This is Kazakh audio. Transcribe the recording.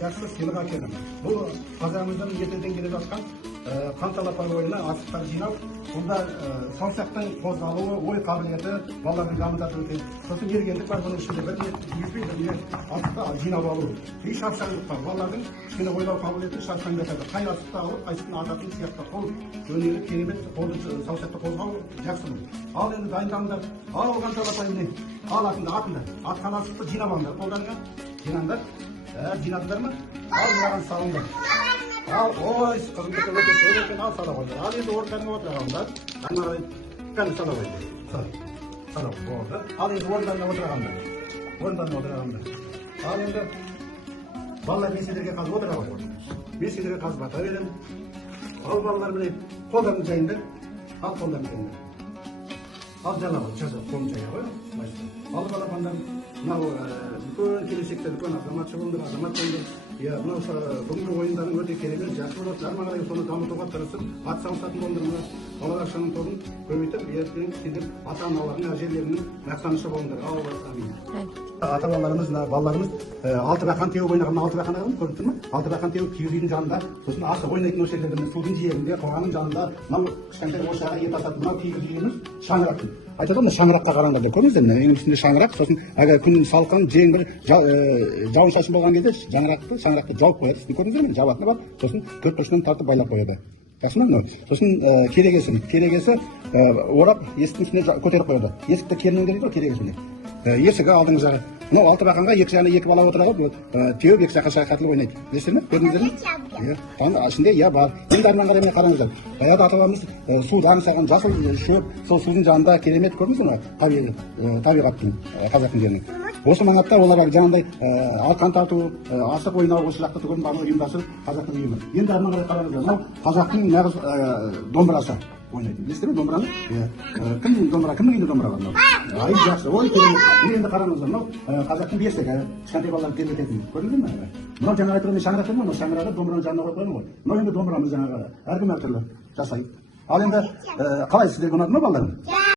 Жақсы сыйлық әкелдім. Бұл қазағымыздың ертеден келе жатқан қан талапар ойына асықтар жинап, бұнда саусақтың қозғалуы, ой қабілеті, балалардың дамытатын екен. Сосын ергендік бар, бұның ішінде бір асықты жинап алу. Үй шапшаңдық бар, балалардың кішкене ойлау қабілеті шапшаң жатады. Қай асықты алып, қайсысын ататын сияқты қол өнері керемет, қолды саусақты қозғау жақсы бұл. Ал енді дайындаңдар, ал қан талапар міне, ал атқан асықты жинап алыңдар, қолдарыңа жинаңдар. Жинадыңдар ма? Ал маған салыңдар. Ал, ой, қызым өте ал сала қойды. Ал енді орындарыңа отыра қалыңдар. Кәне сала қойды. Сала қойды. Ал енді орындарыңа отыра қалыңдар. Ал енді балалар меселерге қазып отыра қойды. Меселерге қазып бата берем. Ал балалар міне қолдарын жайындар. Ал қолдарын жайындар. Ал жала қой, қолын жая қой. Ал балапандар мынау үлкен келешекте үлкен азаматшы болыңдар, азамат болыңдар. Мынау бүгінгі ойындарың өте керемет, жақсы болады. Әрмен қарай соны дамытуға тырысып, ат салысатын болыңдар. Мына балаларшаның тобын көбейтіп, ертең сендер ата-аналарының, әжелерінің мақтанышы болыңдар. Амин. Ата-аналарымыз, балаларымыз 6 бақан теуіп ойнаған, 6 бақаны көріп тұр ма? 6 бақан теуіп киіз үйдің жанында, сосын асық ойнайтын осы жерлерде, судың жиегінде, қоғаның жанында, мынау кішкентай ошағы ет асатын, мынау киіз үйіміз шаңырақтың. Айтады ғой, шаңыраққа қараңдар деп көрдіңіздер ме? Ең үстінде шаңырақ, сосын әгер күн салқын, жеңіл жауын шашын болған кезде шаңырақты жауып қояды. Сіздің көрдіңіздер ме? Жабатыны бар, сосын төрт бұрышынан тартып байлап қояды. Жақсы ма мынау? Сосын керегесі орап есіктің үстіне көтеріп қояды. Есікті кернеу дейді ғой, керегесіне. Есігі алдыңғы жағы. Мынау 6 бақанға екі жағына 2 бала отыра қалып, теуіп екі жаққа шайқатылып ойнайды. Білесіздер ме? Көрдіңіздер ме? Ішінде бар. Енді әрмен қарай қараңыздар. Баяғыда ата-бабамыз суды аңсаған жасыл шөп, сол судың жанында керемет көрдіңіз ме? Табиғаттың, қазақтың жерінің. Осы маңатта олар жаңағыдай қан тарту, асық ойнау, осы жақта түгелін барлығы ұйымдасып қазақтың ұйымы. Енді әрмен қарай қараңыздар. Мынау қазақтың нағыз домбырасы ойнайды. Білесіздер ме домбыраны? Кімнің үйінде домбыра бар мынау? Ай жақсы, ой керемет. Енді қараңыздар, мынау қазақтың бесігі, кішкентай балаларды тербететін. Көрдіңіздер ме? Мынау жаңа айтылған шаңырақ деді ме? Мынау шаңырағы домбыраны жанына қойып қойған ғой. Мынау енді домбырамыз жаңағы әркім әртүрлі жасайды. Ал енді қалай сіздерге ұнады ма балаларым?